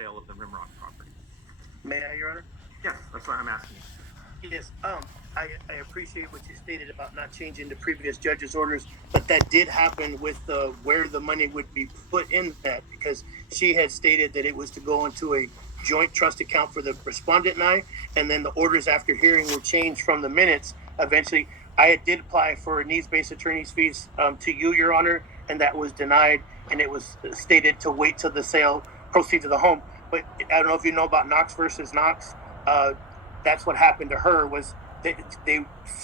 sale of the Rimrock property. May I, Your Honor? Yes, that's what I'm asking you. Yes. I appreciate what you stated about not changing the previous judge's orders, but that did happen with where the money would be put in that, because she had stated that it was to go into a joint trust account for the respondent and I, and then the orders after hearing were changed from the minutes. Eventually, I did apply for needs-based attorney's fees to you, Your Honor, and that was denied, and it was stated to wait till the sale proceeds of the home. But I don't know if you know about Knox versus Knox. That's what happened to her. Was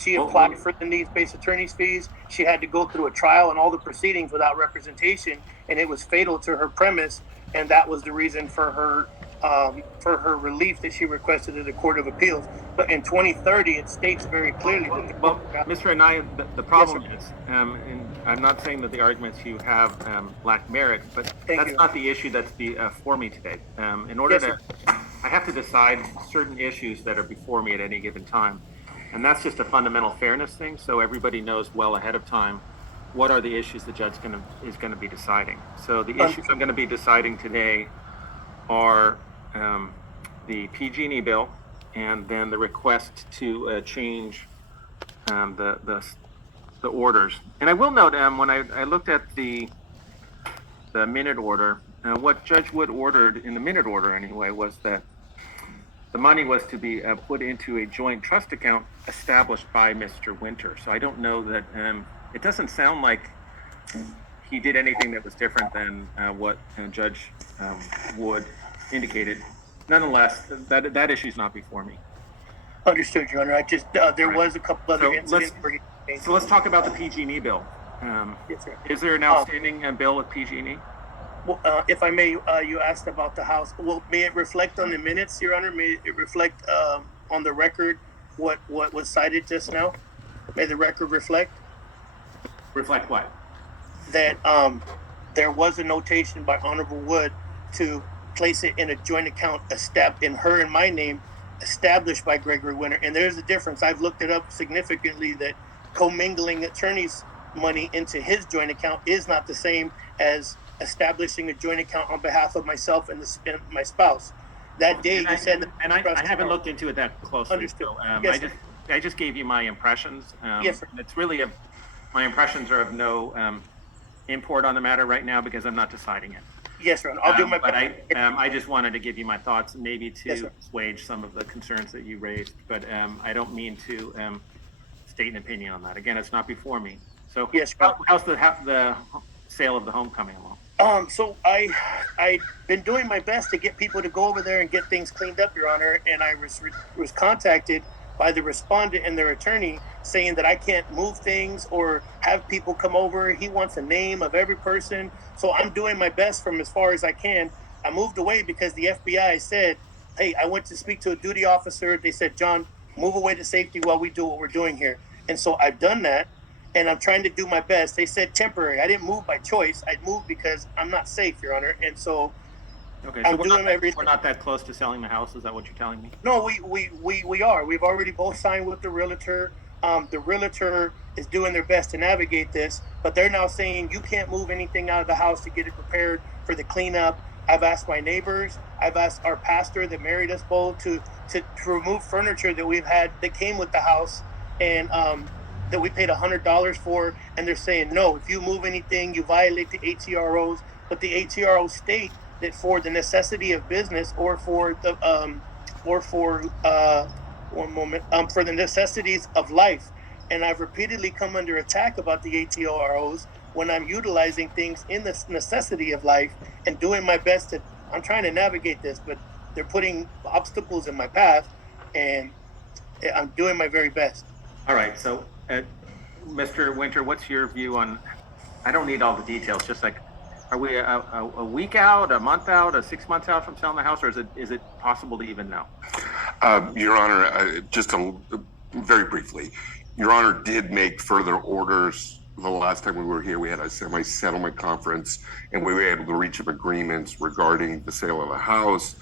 she applied for the needs-based attorney's fees. She had to go through a trial and all the proceedings without representation, and it was fatal to her premise. And that was the reason for her relief that she requested at the Court of Appeals. But in 2030, it states very clearly that Mr. Anaya, the problem is, and I'm not saying that the arguments you have lack merit, but that's not the issue that's for me today. In order to, I have to decide certain issues that are before me at any given time. And that's just a fundamental fairness thing, so everybody knows well ahead of time what are the issues the judge is going to be deciding. So the issues I'm going to be deciding today are the PG&E bill, and then the request to change the orders. And I will note, when I looked at the minute order, what Judge Wood ordered in the minute order anyway was that the money was to be put into a joint trust account established by Mr. Winter. So I don't know that, it doesn't sound like he did anything that was different than what Judge Wood indicated. Nonetheless, that issue is not before me. Understood, Your Honor. I just, there was a couple other incidents. So let's talk about the PG&E bill. Yes, sir. Is there an outstanding bill with PG&E? Well, if I may, you asked about the House. Well, may it reflect on the minutes, Your Honor? May it reflect on the record what was cited just now? May the record reflect? Reflect what? That there was a notation by Honorable Wood to place it in a joint account in her and my name, established by Gregory Winter. And there's a difference. I've looked it up significantly, that commingling attorney's money into his joint account is not the same as establishing a joint account on behalf of myself and my spouse. That day, you said that. And I haven't looked into it that closely. Understood. So, yes, I just gave you my impressions. Yes, sir. It's really my impressions are of no import on the matter right now because I'm not deciding it. Yes, sir. I'll do my best. But I just wanted to give you my thoughts, maybe to assuage some of the concerns that you raised. But I don't mean to state an opinion on that. Again, it's not before me. So yes, how's the sale of the home coming along? So I've been doing my best to get people to go over there and get things cleaned up, Your Honor. And I was contacted by the respondent and their attorney saying that I can't move things or have people come over. He wants a name of every person. So I'm doing my best from as far as I can. I moved away because the FBI said, hey, I went to speak to a duty officer. They said, John, move away to safety while we do what we're doing here. And so I've done that. And I'm trying to do my best. They said temporary. I didn't move by choice. I moved because I'm not safe, Your Honor. And so, okay, so we're not that close to selling the house. Is that what you're telling me? No, we are. We've already both signed with the realtor. The realtor is doing their best to navigate this, but they're now saying you can't move anything out of the house to get it prepared for the cleanup. I've asked my neighbors. I've asked our pastor that married us both to remove furniture that we've had that came with the house, and that we paid $100 for, and they're saying no. If you move anything, you violate the ATROs. But the ATROs state that for the necessity of business, or for the for the necessities of life. And I've repeatedly come under attack about the ATROs when I'm utilizing things in the necessity of life and doing my best to. I'm trying to navigate this, but they're putting obstacles in my path, and I'm doing my very best. All right, so Mr. Winter, what's your view on, I don't need all the details, just like, are we a week out, a month out, 6 months out from selling the house, or is it possible to even know? Your Honor, very briefly, Your Honor did make further orders. The last time we were here, we had a semi-settlement conference, and we were able to reach some agreements regarding the sale of the house.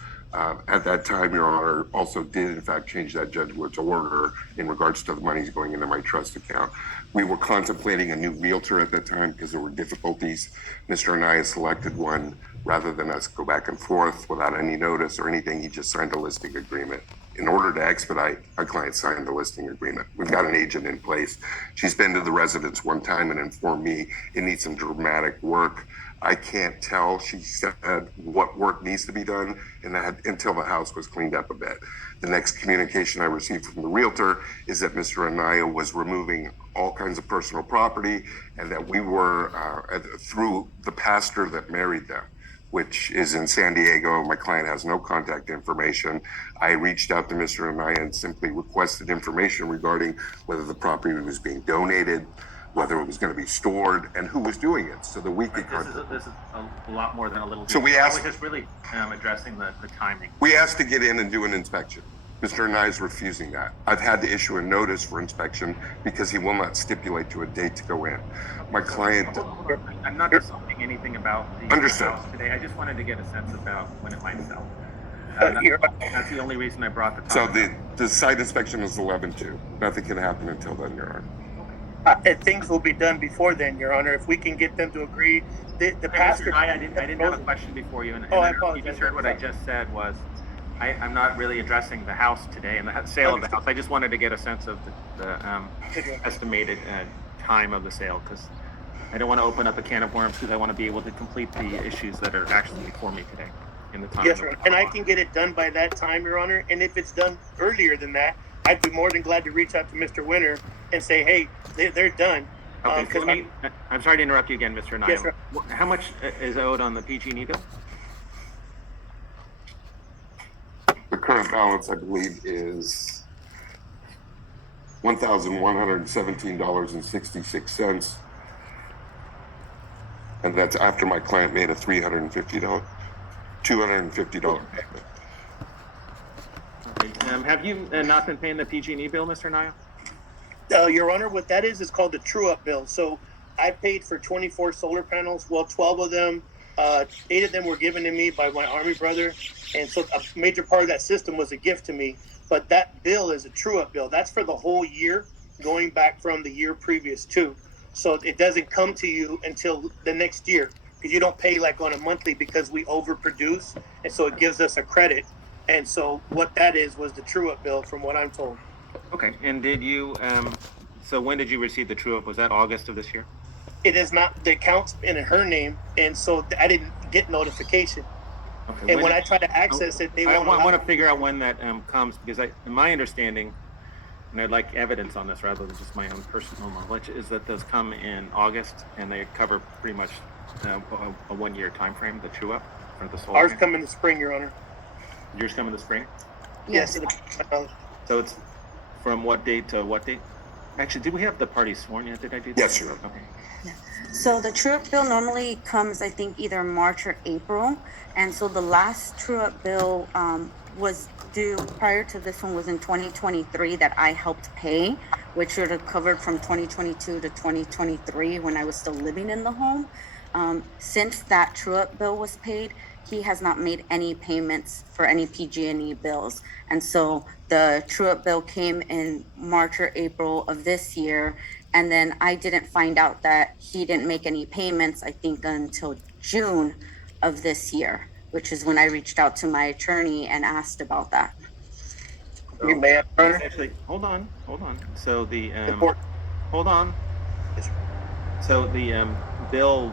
At that time, Your Honor also did, in fact, change that Judge Wood's order in regards to the monies going into my trust account. We were contemplating a new realtor at that time because there were difficulties. Mr. Anaya selected one rather than us go back and forth without any notice or anything. He just signed a listing agreement. In order to expedite, my client signed the listing agreement. We've got an agent in place. She's been to the residence one time and informed me it needs some dramatic work. I can't tell, she said, what work needs to be done and that until the house was cleaned up a bit. The next communication I received from the realtor is that Mr. Anaya was removing all kinds of personal property and that we were, through the pastor that married them, which is in San Diego. My client has no contact information. I reached out to Mr. Anaya and simply requested information regarding whether the property was being donated, whether it was going to be stored, and who was doing it, so that we could contact. This is a lot more than a little. So we asked. I was just really addressing the timing. We asked to get in and do an inspection. Mr. Anaya is refusing that. I've had to issue a notice for inspection because he will not stipulate to a date to go in. My client. I'm not assumpting anything about the Understood. house today. I just wanted to get a sense about when it might sell. That's the only reason I brought the topic. So the site inspection is 11/2. Nothing can happen until then, Your Honor. Things will be done before then, Your Honor. If we can get them to agree, the pastor. I didn't have a question before you, and I you apologize. just heard what I just said was, I'm not really addressing the house today and the sale of the house. I just wanted to get a sense of the estimated time of the sale, because I don't want to open up a can of worms, because I want to be able to complete the issues that are actually before me today in the time. Yes, sir. And I can get it done by that time, Your Honor. And if it's done earlier than that, I'd be more than glad to reach out to Mr. Winter and say, hey, they're done. Okay, so I'm sorry to interrupt you again, Mr. Anaya. Yes, sir. How much is owed on the PG&E bill? The current balance, I believe, is $1,117.66. And that's after my client made a $250 payment. Okay. Have you not been paying the PG&E bill, Mr. Anaya? Your Honor, what that is called the true-up bill. So I paid for 24 solar panels. Well, 12 of them, 8 of them were given to me by my Army brother. And so a major part of that system was a gift to me. But that bill is a true-up bill. That's for the whole year, going back from the year previous to. So it doesn't come to you until the next year, because you don't pay like on a monthly, because we overproduce. And so it gives us a credit. And so what that was the true-up bill, from what I'm told. Okay, and did you, so when did you receive the true-up? Was that August of this year? It is not, the account's in her name, and so I didn't get notification. Okay. And when I try to access it, they won't. I want to figure out when that comes, because in my understanding, and I'd like evidence on this rather than just my own personal knowledge, is that those come in August, and they cover pretty much a 1 year time frame, the true-up for the solar. Ours come in the spring, Your Honor. Yours come in the spring? Yes. So it's from what date to what date? Actually, did we have the party sworn yet? Did I do that? Yes, Your Honor. Okay. So the true-up bill normally comes, I think, either March or April. And so the last true-up bill was due prior to this one was in 2023 that I helped pay, which would have covered from 2022 to 2023 when I was still living in the home. Since that true-up bill was paid, he has not made any payments for any PG&E bills. And so the true-up bill came in March or April of this year. And then I didn't find out that he didn't make any payments, I think, until June of this year, which is when I reached out to my attorney and asked about that. So, You may, Your Honor. actually, hold on. So the Report. hold on. So the bill,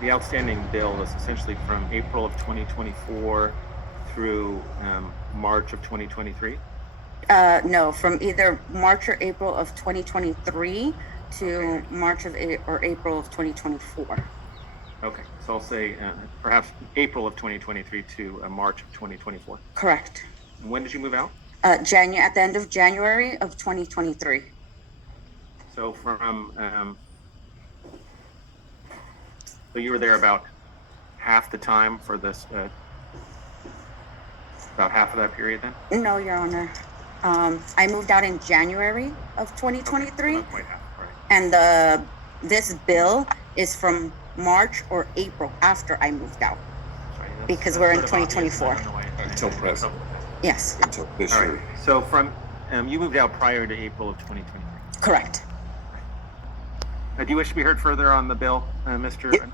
the outstanding bill is essentially from April of 2024 through March of 2023. No, from either March or April of 2023 to March of or April of 2024. Okay, so I'll say perhaps April of 2023 to March of 2024. Correct. And when did you move out? At the end of January of 2023. So from so you were there about half the time for this, about half of that period then? No, Your Honor. I moved out in January of 2023, Okay, not quite half, right. and this bill is from March or April after I moved out. Sorry, Because we're in sort of obvious, 2024. I don't know why- Until present. Yes, Until this All year. right, so from, you moved out prior to April of 2023. correct. Do you wish to be heard further on the bill, Mr.?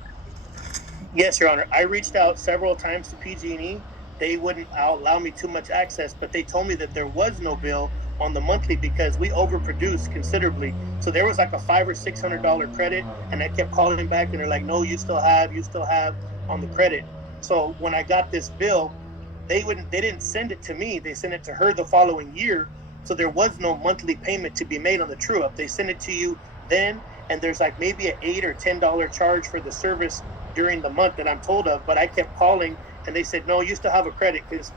Yes, Your Honor. I reached out several times to PG&E. They wouldn't allow me too much access, but they told me that there was no bill on the monthly because we overproduced considerably. So there was like a $500 or $600 credit, and I kept calling back, and they're like, "No, you still have on the credit." So when I got this bill, they didn't send it to me. They sent it to her the following year. So there was no monthly payment to be made on the true up. They send it to you then, and there's like maybe an $8 or $10 charge for the service during the month that I'm told of. But I kept calling, and they said, "No, you still have a credit," because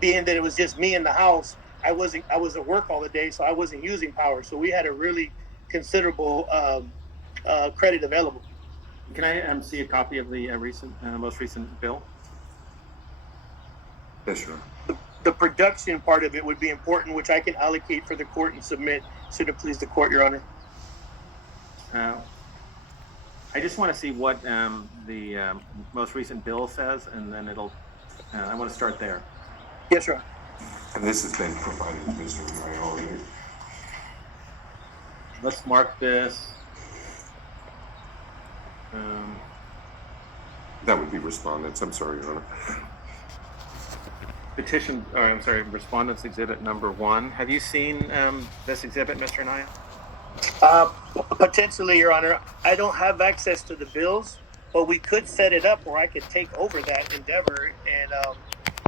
being that it was just me in the house, I was at work all the day, so I wasn't using power. So we had a really considerable credit available. Can I see a copy of the most recent bill? Yes, Your Honor. The production part of it would be important, which I can allocate for the court and submit, should it please the court, Your Honor. I just want to see what the most recent bill says, and then I want to start there. Yes, Your Honor. And this has been provided to Mr. Nye already. Let's mark this. That would be respondents. I'm sorry, Your Honor. Respondents exhibit number 1. Have you seen this exhibit, Mr. Nye? Potentially, Your Honor. I don't have access to the bills, but we could set it up where I could take over that endeavor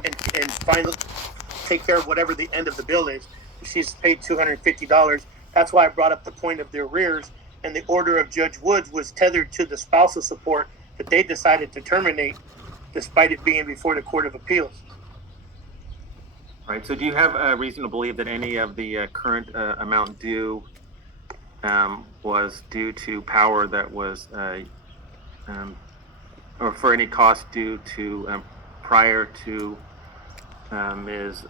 and finally take care of whatever the end of the bill is. She's paid $250. That's why I brought up the point of the arrears, and the order of Judge Woods was tethered to the spousal support that they decided to terminate, despite it being before the Court of Appeals. All right. So, do you have a reason to believe that any of the current amount due was due to power that was, or for any cost due to prior to Ms.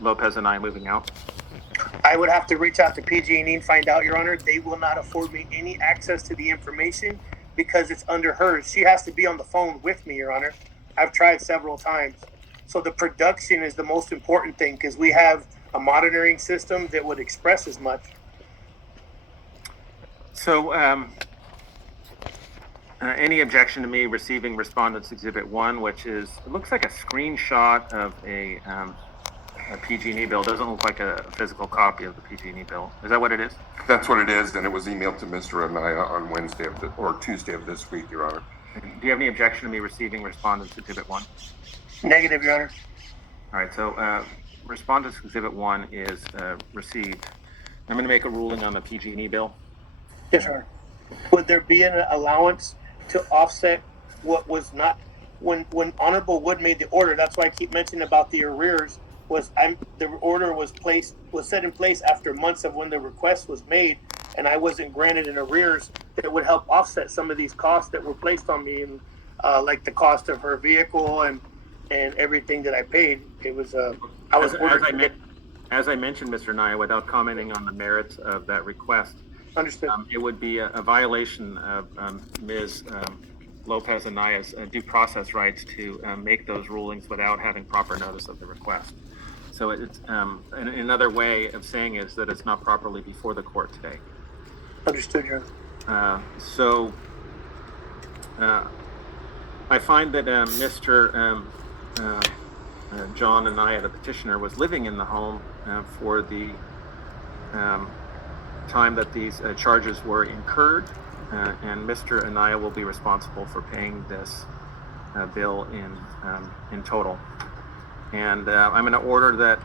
Lopez and I moving out? I would have to reach out to PG&E and find out, Your Honor. They will not afford me any access to the information because it's under hers. She has to be on the phone with me, Your Honor. I've tried several times. So the production is the most important thing because we have a monitoring system that would express as much. So, any objection to me receiving Respondents Exhibit 1, which is, it looks like a screenshot of a PG&E bill. It doesn't look like a physical copy of the PG&E bill. Is that what it is? That's what it is, and it was emailed to Mr. Anaya on Wednesday or Tuesday of this week, Your Honor. Do you have any objection to me receiving Respondents Exhibit 1? Negative, Your Honor. All right, so Respondents Exhibit 1 is received. I'm going to make a ruling on the PG&E bill. Yes, Your Honor. Would there be an allowance to offset what was not, when Honorable Wood made the order? That's why I keep mentioning about the arrears. The order was set in place after months of when the request was made, and I wasn't granted an arrears that would help offset some of these costs that were placed on me, and like the cost of her vehicle and everything that I paid. It was I was ordered. As I mentioned, Mr. Naya, without commenting on the merits of that request, Understood. It would be a violation of Ms. Lopez and Naya's due process rights to make those rulings without having proper notice of the request. So it's another way of saying is that it's not properly before the court today. Understood, Your Honor. I find that Mr. John Anaya, the petitioner, was living in the home for the time that these charges were incurred, and Mr. Anaya will be responsible for paying this bill in total. And I'm going to order that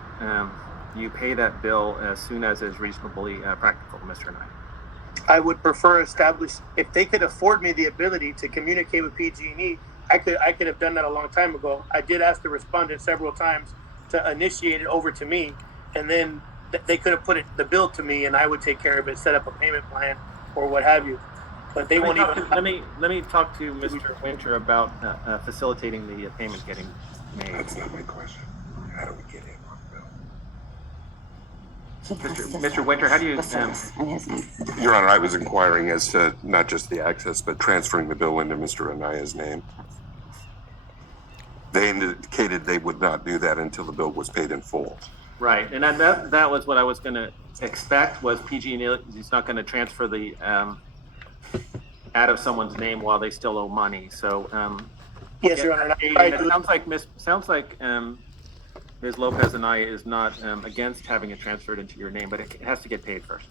you pay that bill as soon as is reasonably practical, Mr. Anaya. I would prefer if they could afford me the ability to communicate with PG&E, I could have done that a long time ago. I did ask the respondent several times to initiate it over to me, and then they could have put the bill to me, and I would take care of it, set up a payment plan or what have you. But they won't even. Let me talk to Mr. Winter about facilitating the payment getting made. That's not my question. How do we get him on the bill? Mr. Winter, how do you? Your Honor, I was inquiring as to not just the access, but transferring the bill into Mr. Anaya's name. They indicated they would not do that until the bill was paid in full. Right, and that was what I was going to expect, was PG&E is not going to transfer the out of someone's name while they still owe money. So Yes, get Your Honor. paid? And it sounds like Ms. Lopez Anaya is not against having it transferred into your name, but it has to get paid first.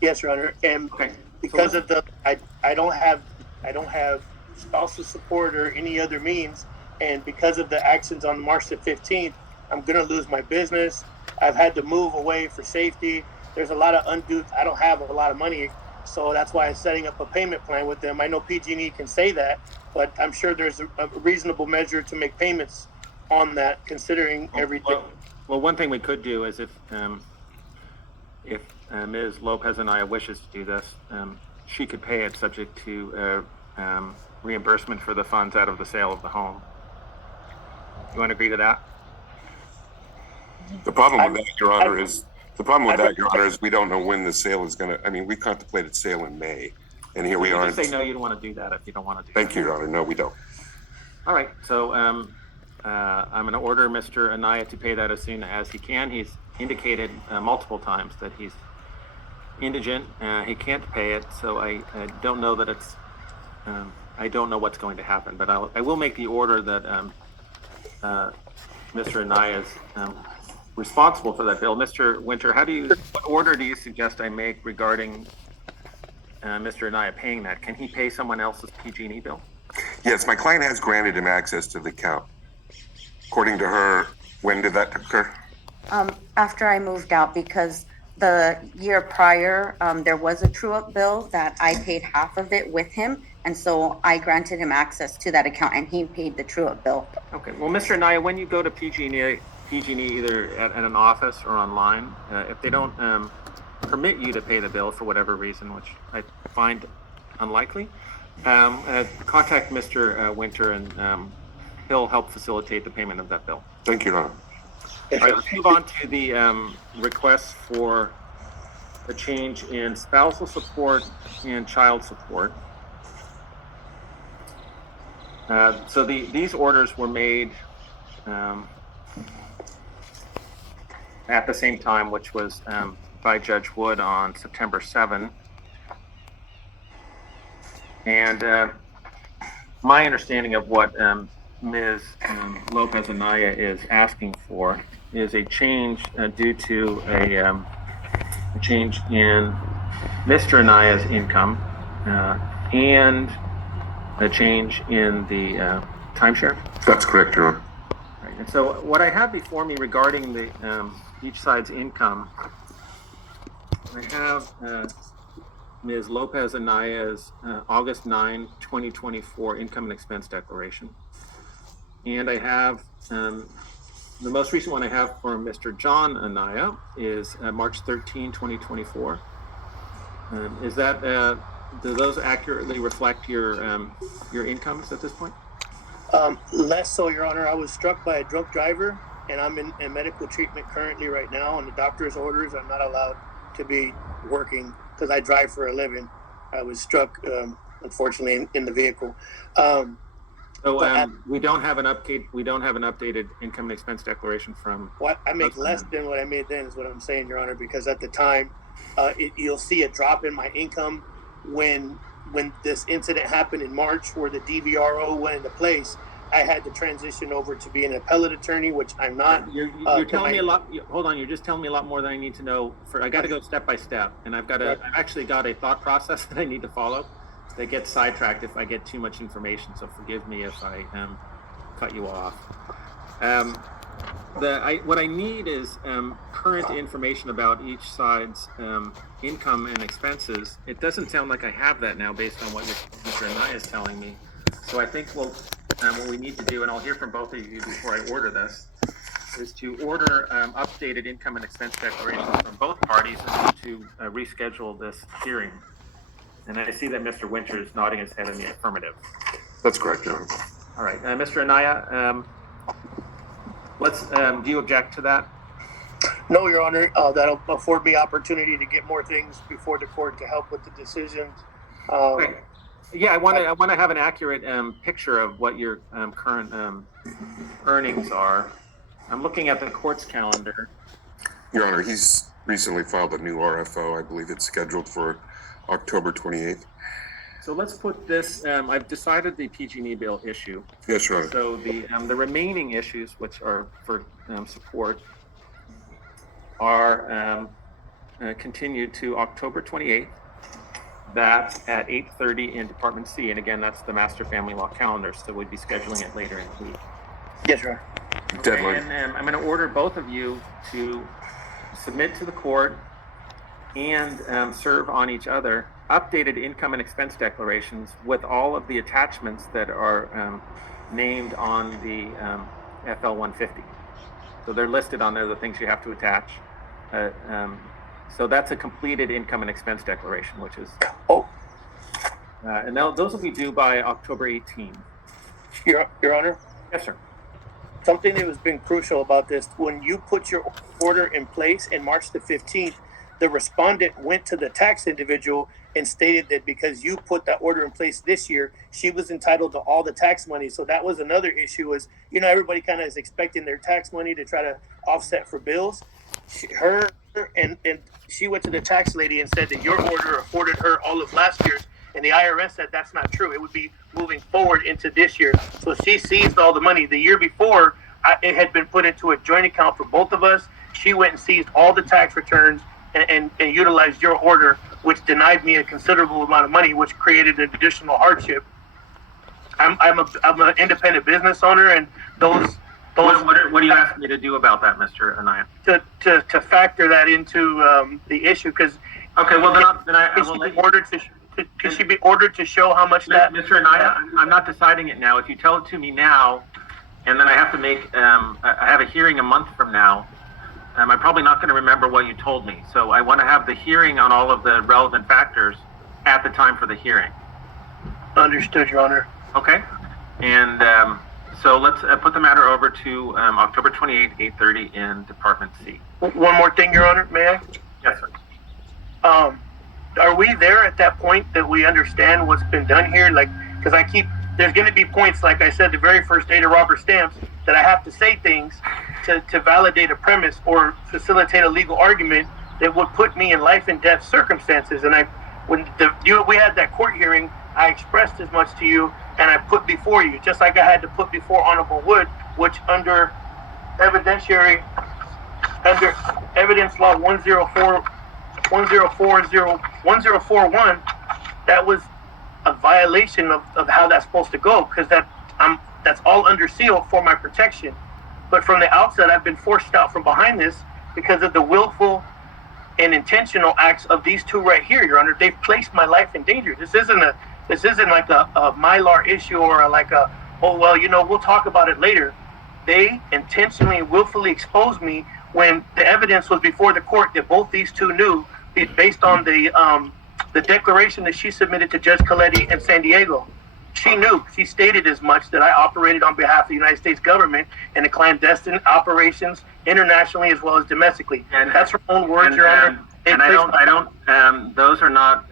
Yes, Your Honor. And Okay. because of I don't have spousal support or any other means, and because of the actions on March the 15th, I'm gonna lose my business. I've had to move away for safety. There's a lot of undue. I don't have a lot of money, so that's why I'm setting up a payment plan with them. I know PG&E can say that, but I'm sure there's a reasonable measure to make payments on that, considering everything. Well, one thing we could do is if Ms. Lopez Anaya wishes to do this, she could pay it subject to reimbursement for the funds out of the sale of the home. You want to agree to that? The problem with that, Your Honor, is we don't know when the sale is going to. I mean, we contemplated sale in May, and here we are. Just say no. You don't want to do that if you don't want to do. Thank you, Your Honor. No, we don't. All right. So I'm going to order Mr. Anaya to pay that as soon as he can. He's indicated multiple times that he's indigent. He can't pay it. So I don't know that it's. I don't know what's going to happen, but I will make the order that Mr. Anaya is responsible for that bill. Mr. Winter, what order do you suggest I make regarding Mr. Anaya paying that? Can he pay someone else's PG&E bill? Yes, my client has granted him access to the account. According to her, when did that occur? After I moved out, because the year prior, there was a true-up bill that I paid half of it with him, and so I granted him access to that account, and he paid the true-up bill. Okay. Well, Mr. Anaya, when you go to PG&E either at an office or online, if they don't permit you to pay the bill for whatever reason, which I find unlikely, contact Mr. Winter and he'll help facilitate the payment of that bill. Thank you, Your Honor. All right, let's move on to the request for a change in spousal support and child support. So these orders were made at the same time, which was by Judge Wood on September 7. And my understanding of what Ms. Lopez Anaya is asking for is a change due to a change in Mr. Anaya's income and a change in the timeshare. That's correct, Your Honor. Right. And so what I have before me regarding the each side's income, I have Ms. Lopez Anaya's August 9, 2024 income and expense declaration. And I have the most recent one I have for Mr. John Anaya is March 13, 2024. Is that, do those accurately reflect your incomes at this point? Less so, Your Honor. I was struck by a drunk driver, and I'm in medical treatment currently right now. On the doctor's orders, I'm not allowed to be working because I drive for a living. I was struck, unfortunately, in the vehicle. So we don't have an update. We don't have an updated income and expense declaration from. What I make less than what I made then is what I'm saying, Your Honor. Because at the time, you'll see a drop in my income when this incident happened in March, where the DVRO went into place. I had to transition over to be an appellate attorney, which I'm not. You're telling me a lot. Hold on, you're just telling me a lot more than I need to know. I got to go step by step, and I've actually got a thought process that I need to follow. That gets sidetracked if I get too much information. So forgive me if I cut you off. What I need is current information about each side's income and expenses. It doesn't sound like I have that now based on what Mr. Anaya is telling me. So I think what we need to do, and I'll hear from both of you before I order this, is to order updated income and expense declarations from both parties and to reschedule this hearing. And I see that Mr. Winter is nodding his head in the affirmative. That's correct, Your Honor. All right, Mr. Anaya, do you object to that? No, Your Honor. That'll afford me opportunity to get more things before the court to help with the decisions. Okay. Yeah, I want to have an accurate picture of what your current earnings are. I'm looking at the court's calendar. Your Honor, he's recently filed a new RFO. I believe it's scheduled for October 28th. So let's put this, I've decided the PG&E bill issue. Yes, Your Honor. So the remaining issues, which are for support, are continued to October 28th. That at 8:30 in Department C. And again, that's the master family law calendar. So we'd be scheduling it later in the week. Yes, sir. Deadline. And I'm going to order both of you to submit to the court and serve on each other updated income and expense declarations with all of the attachments that are named on the FL 150. So they're listed on there, the things you have to attach. So that's a completed income and expense declaration, which is, and now those will be due by October 18. Your Honor. Yes, sir. Something that has been crucial about this, when you put your order in place in March the 15th, the respondent went to the tax individual and stated that because you put that order in place this year, she was entitled to all the tax money. So that was another issue is, everybody kind of is expecting their tax money to try to offset for bills. And she went to the tax lady and said that your order afforded her all of last year's. And the IRS said that's not true. It would be moving forward into this year. So she seized all the money. The year before, it had been put into a joint account for both of us. She went and seized all the tax returns and utilized your order, which denied me a considerable amount of money, which created an additional hardship. I'm an independent business owner, and those. What do you ask me to do about that, Mr. Anaya? To factor that into the issue, because okay, well then I will let you. Can she be ordered to show how much that? Mr. Anaya, I'm not deciding it now. If you tell it to me now, and then I have to make, I have a hearing a month from now, I'm probably not going to remember what you told me. So I want to have the hearing on all of the relevant factors at the time for the hearing. Understood, Your Honor. Okay. And so let's put the matter over to October 28th, 8:30 in Department C. One more thing, Your Honor, may I? Yes, sir. Are we there at that point that we understand what's been done here? Like, because there's going to be points, like I said, the very first day to Robert Stamps, that I have to say things to validate a premise or facilitate a legal argument that would put me in life and death circumstances. And we had that court hearing, I expressed as much to you, and I put before you, just like I had to put before Honorable Wood, which under evidence law 1041, that was a violation of how that's supposed to go, because that's all under seal for my protection. But from the outset, I've been forced out from behind this because of the willful and intentional acts of these two right here, Your Honor. They've placed my life in danger. This isn't like a Mylar issue or like we'll talk about it later. They intentionally and willfully exposed me when the evidence was before the court that both these two knew, based on the declaration that she submitted to Judge Coletti in San Diego. She knew. She stated as much that I operated on behalf of the United States government in the clandestine operations internationally as well as domestically. And that's her own words, Your Honor. And those are not,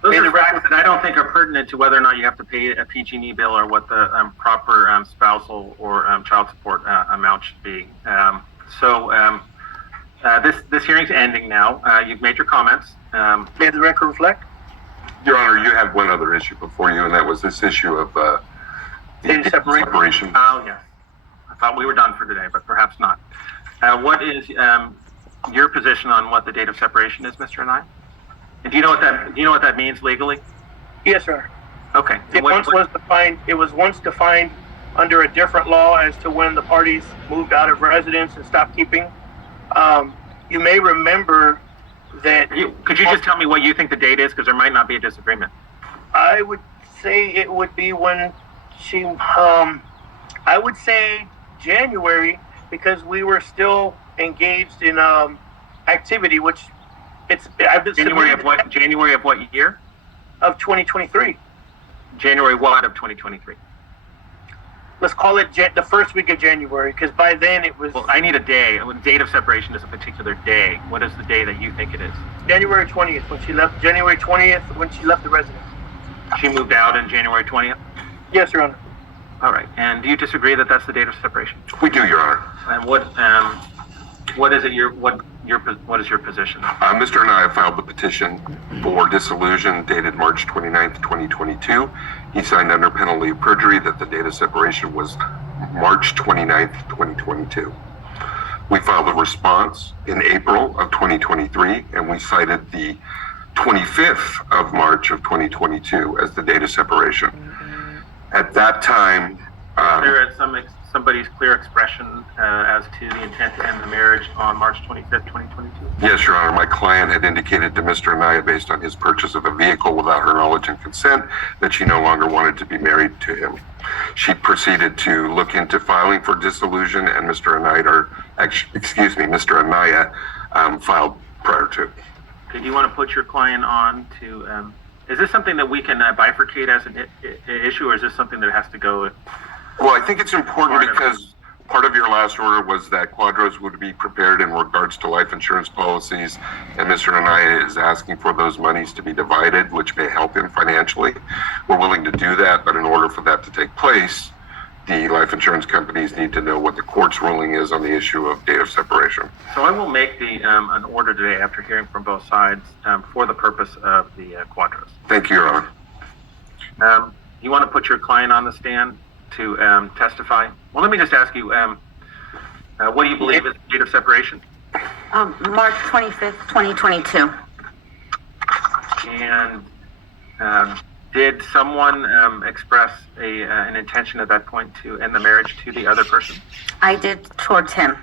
those are facts that I don't think are pertinent to whether or not you have to pay a PG&E bill or what the proper spousal or child support amount should be. This hearing's ending now. You've made your comments. May the record reflect? Your Honor, you had one other issue before you, and that was this issue of data separation. Oh, yes. I thought we were done for today, but perhaps not. What is your position on what the date of separation is, Mr. Anaya? And do you know what that means legally? Yes, sir. Okay. It was once defined under a different law as to when the parties moved out of residence and stopped keeping. You may remember that. Could you just tell me what you think the date is? Because there might not be a disagreement. I would say it would be when she, I would say January, because we were still engaged in activity, which I've been January of what? January of what year? Of 2023. January what of 2023? Let's call it the first week of January, because by then it was. Well, I need a day. A date of separation is a particular day. What is the day that you think it is? January 20th, when she left. January 20th, when she left the residence. She moved out on January 20th? Yes, Your Honor. All right. And do you disagree that that's the date of separation? We do, Your Honor. And what, what is your position? Mr. and I filed the petition for dissolution dated March 29th, 2022. He signed under penalty of perjury that the date of separation was March 29th, 2022. We filed a response in April of 2023, and we cited the 25th of March of 2022 as the date of separation. At that time, there is somebody's clear expression as to the intent to end the marriage on March 25th, 2022? Yes, Your Honor. My client had indicated to Mr. Anaya, based on his purchase of a vehicle without her knowledge and consent, that she no longer wanted to be married to him. She proceeded to look into filing for dissolution, and Mr. Anaya filed prior to. Okay, do you want to put your client on to? Is this something that we can bifurcate as an issue, or is this something that has to go? Well, I think it's important because part of your last order was that Quadros would be prepared in regards to life insurance policies, and Mr. Anaya is asking for those monies to be divided, which may help him financially. We're willing to do that, but in order for that to take place, the life insurance companies need to know what the court's ruling is on the issue of date of separation. So I will make an order today after hearing from both sides for the purpose of the Quadros. Thank you, Your Honor. You want to put your client on the stand to testify? Well, let me just ask you, what do you believe is the date of separation? March 25th, 2022. And did someone express an intention at that point to end the marriage to the other person? I did towards him.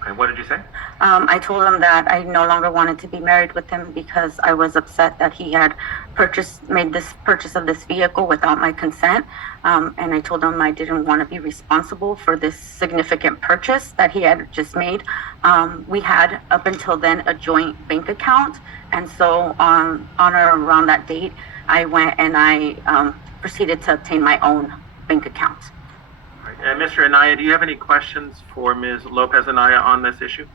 Okay, what did you say? I told him that I no longer wanted to be married with him because I was upset that he had made this purchase of this vehicle without my consent. And I told him I didn't want to be responsible for this significant purchase that he had just made. We had, up until then, a joint bank account. And so on or around that date, I went and I proceeded to obtain my own bank account. Mr. Anaya, do you have any questions for Ms. Lopez Anaya on this issue?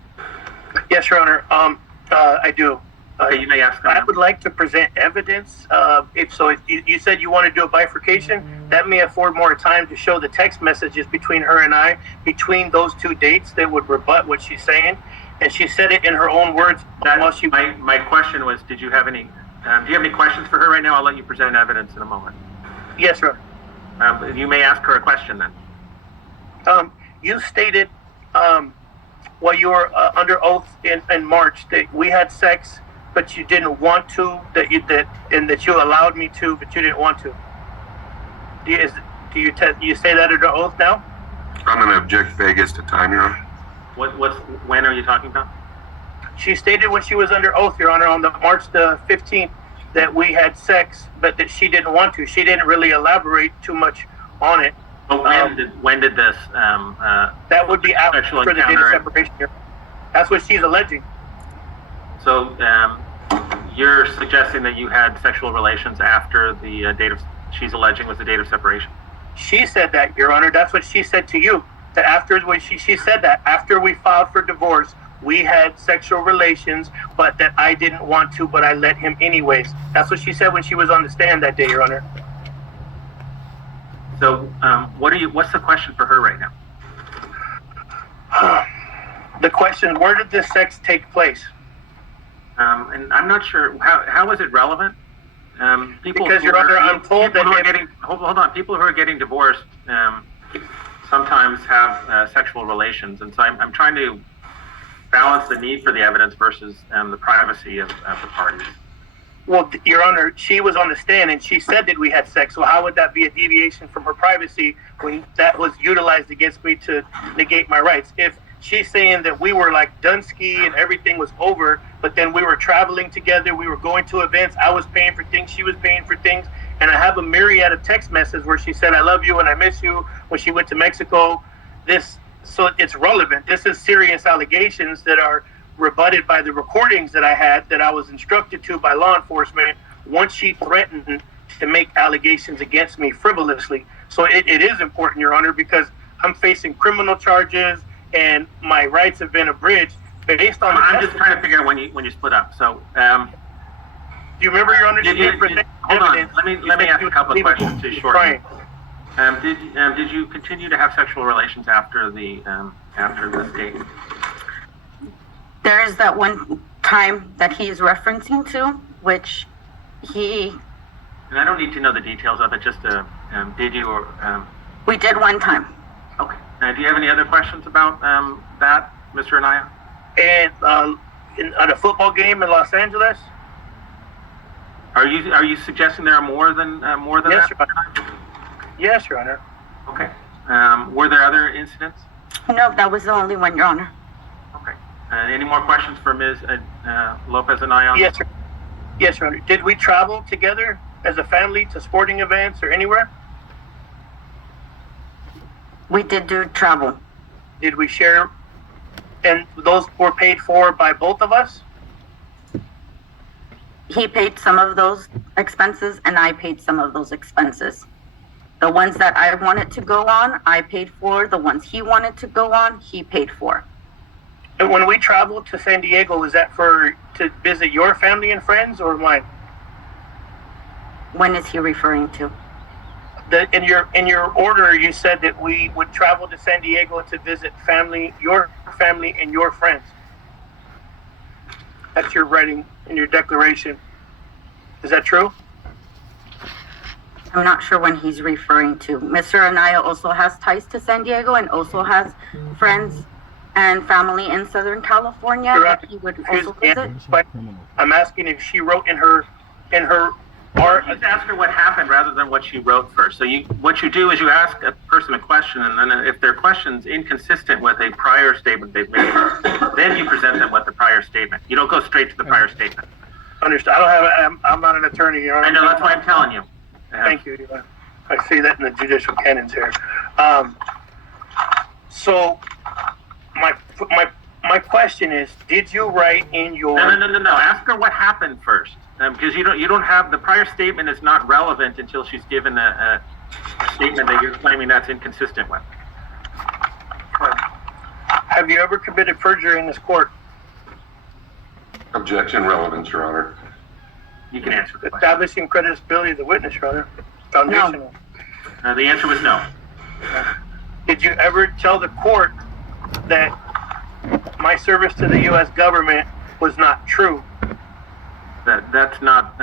Yes, Your Honor. I do. Okay, you may ask them I now. would like to present evidence. If you said you want to do a bifurcation, that may afford more time to show the text messages between her and I, between those two dates that would rebut what she's saying. And she said it in her own words. My question was, did you have any, do you have any questions for her right now? I'll let you present evidence in a moment. Yes, sir. You may ask her a question then. You stated while you were under oath in March that we had sex, but you didn't want to. That you allowed me to, but you didn't want to. Do you say that under oath now? I'm going to object Vegas to time, Your Honor. When are you talking about? She stated when she was under oath, Your Honor, on the March the 15th, that we had sex, but that she didn't want to. She didn't really elaborate too much on it. But when did this? That would be after the date of separation. That's what she's alleging. So you're suggesting that you had sexual relations after the date of, she's alleging was the date of separation? She said that, Your Honor. That's what she said to you. That after, when she said that after we filed for divorce, we had sexual relations, but that I didn't want to, but I let him anyways. That's what she said when she was on the stand that day, Your Honor. So what's the question for her right now? The question, where did this sex take place? And I'm not sure, how is it relevant? Because, Your Honor, I'm told that hold on, people who are getting divorced sometimes have sexual relations, and so I'm trying to balance the need for the evidence versus the privacy of the parties. Well, Your Honor, she was on the stand and she said that we had sex. So how would that be a deviation from her privacy when that was utilized against me to negate my rights? If she's saying that we were like Dunsky and everything was over, but then we were traveling together, we were going to events, I was paying for things, she was paying for things, and I have a myriad of text messages where she said, I love you and I miss you when she went to Mexico. So it's relevant. This is serious allegations that are rebutted by the recordings that I had that I was instructed to by law enforcement once she threatened to make allegations against me frivolously. So it is important, Your Honor, because I'm facing criminal charges and my rights have been abridged based on. I'm just trying to figure out when you split up. So do you remember, Your Honor? Hold on. Let me ask a couple of questions to shorten. Did you continue to have sexual relations after this date? There is that one time that he's referencing to, which he, And I don't need to know the details of it, just did you or, we did one time. okay. Do you have any other questions about that, Mr. Anaya? And at a football game in Los Angeles? Are you suggesting there are more than Yes, that? Your Honor. Yes, Your Honor. Okay. Were there other incidents? No, that was the only one, Your Honor. Okay. Any more questions for Ms. Lopez Anaya? Yes, sir. Yes, Your Honor. Did we travel together as a family to sporting events or anywhere? We did do travel. Did we share? And those were paid for by both of us? He paid some of those expenses and I paid some of those expenses. The ones that I wanted to go on, I paid for. The ones he wanted to go on, he paid for. And when we traveled to San Diego, was that to visit your family and friends or mine? When is he referring to? In your order, you said that we would travel to San Diego to visit your family and your friends. That's your writing in your declaration. Is that true? I'm not sure when he's referring to. Mr. Anaya also has ties to San Diego and also has friends and family in Southern California that he would also visit. But I'm asking if she wrote in her Just ask her what happened rather than what she wrote first. So what you do is you ask a person a question, and then if their question's inconsistent with a prior statement they've made, then you present them with the prior statement. You don't go straight to the prior statement. Understood. I'm not an attorney, Your Honor. I know, that's why I'm telling you. Thank you. Your Honor. I see that in the judicial canons here. So my question is, did you write in your... No. Ask her what happened first. Because you don't have, the prior statement is not relevant until she's given a statement that you're claiming that's inconsistent with. Have you ever committed perjury in this court? Objection relevance, Your Honor. You can answer the question. Establishing credibility of the witness, Your Honor. Foundational. The answer was no. Did you ever tell the court that my service to the U.S. government was not true? That's not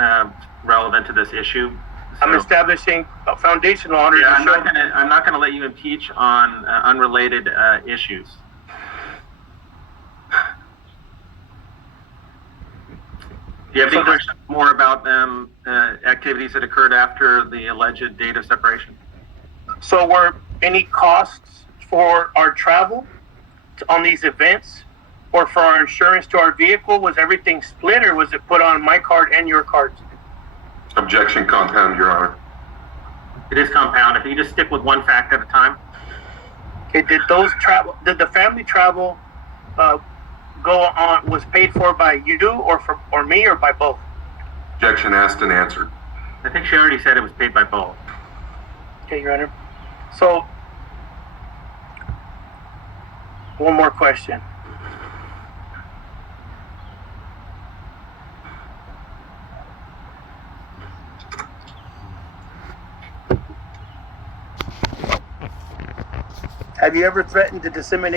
relevant to this issue. So, I'm establishing a foundational honor. yeah, I'm not gonna let you impeach on unrelated issues. Do you have any questions more about activities that occurred after the alleged date of separation? So were any costs for our travel on these events or for our insurance to our vehicle, was everything split or was it put on my card and your cards? Objection compound, Your Honor. It is compound. If you just stick with one fact at a time. Okay, did the family travel go on, was paid for by you or me or by both? Objection asked and answered. I think she already said it was paid by both. Okay, Your Honor. So, one more question. Have you ever threatened to disseminate